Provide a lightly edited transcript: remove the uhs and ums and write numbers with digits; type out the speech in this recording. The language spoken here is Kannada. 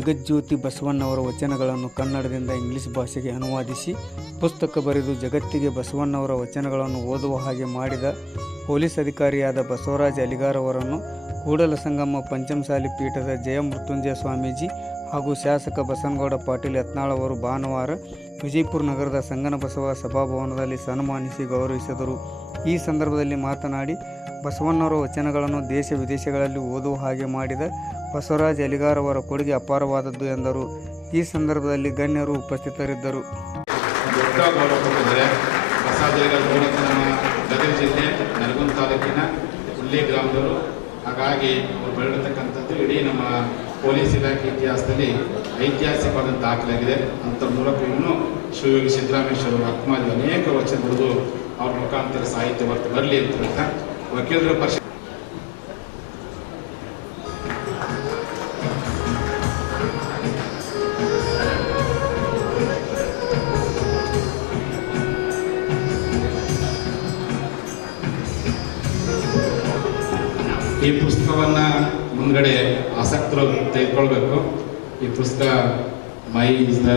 ಜಗಜ್ಯೋತಿ ಬಸವಣ್ಣವರ ವಚನಗಳನ್ನು ಕನ್ನಡದಿಂದ ಇಂಗ್ಲಿಷ್ ಭಾಷೆಗೆ ಅನುವಾದಿಸಿ ಪುಸ್ತಕ ಬರೆದು ಜಗತ್ತಿಗೆ ಬಸವಣ್ಣವರ ವಚನಗಳನ್ನು ಓದುವ ಹಾಗೆ ಮಾಡಿದ ಪೊಲೀಸ್ ಅಧಿಕಾರಿಯಾದ ಬಸವರಾಜ ಅಲಿಗಾರ್ ಅವರನ್ನು ಕೂಡಲಸಂಗಮ ಪಂಚಮಸಾಲಿ ಪೀಠದ ಜಯಮೃತ್ಯುಂಜಯ ಸ್ವಾಮೀಜಿ ಹಾಗೂ ಶಾಸಕ ಬಸನಗೌಡ ಪಾಟೀಲ್ ಯತ್ನಾಳ್ ಅವರು ಭಾನುವಾರ ವಿಜಯಪುರ ನಗರದ ಸಂಗನಬಸವ ಸಭಾಭವನದಲ್ಲಿ ಸನ್ಮಾನಿಸಿ ಗೌರವಿಸಿದರು. ಈ ಸಂದರ್ಭದಲ್ಲಿ ಮಾತನಾಡಿ, ಬಸವಣ್ಣವರ ವಚನಗಳನ್ನು ದೇಶ ವಿದೇಶಗಳಲ್ಲಿ ಓದುವ ಹಾಗೆ ಮಾಡಿದ ಬಸವರಾಜ ಅಲಿಗಾರ್ ಅವರ ಕೊಡುಗೆ ಅಪಾರವಾದದ್ದು ಎಂದರು. ಈ ಸಂದರ್ಭದಲ್ಲಿ ಗಣ್ಯರು ಉಪಸ್ಥಿತರಿದ್ದರು. ಗದಗ ಜಿಲ್ಲೆ ನರಗುಂದ ತಾಲೂಕಿನ ಹುಳ್ಳಿ ಗ್ರಾಮದವರು. ಹಾಗಾಗಿ ಅವರು ಬೆಳೆದಿರ್ತಕ್ಕಂಥದ್ದು ಇಡೀ ನಮ್ಮ ಪೊಲೀಸ್ ಇಲಾಖೆ ಇತಿಹಾಸದಲ್ಲಿ ಐತಿಹಾಸಿಕವಾದ ದಾಖಲಾಗಿದೆ. ಅಂಥ ಮೂಲಕ ಇನ್ನೂ ಶಿವಯೋಗಿ ಸಿದ್ದರಾಮೇಶ್ವರ ಅಕ್ಮಾದಿ ಅನೇಕ ವಚನ ಬರೆದು ಅವ್ರ ಮುಖಾಂತರ ಸಾಹಿತ್ಯ ಹೊರತು ಬರಲಿ ಅಂತ ವಕೀಲರ ಪರಿಷತ್ ಈ ಪುಸ್ತಕವನ್ನು ಮುಂದ್ಗಡೆ ಆಸಕ್ತರು ತೆಗೆದುಕೊಳ್ಬೇಕು. ಈ ಪುಸ್ತಕ ಮೈ ಇಸ್ ದ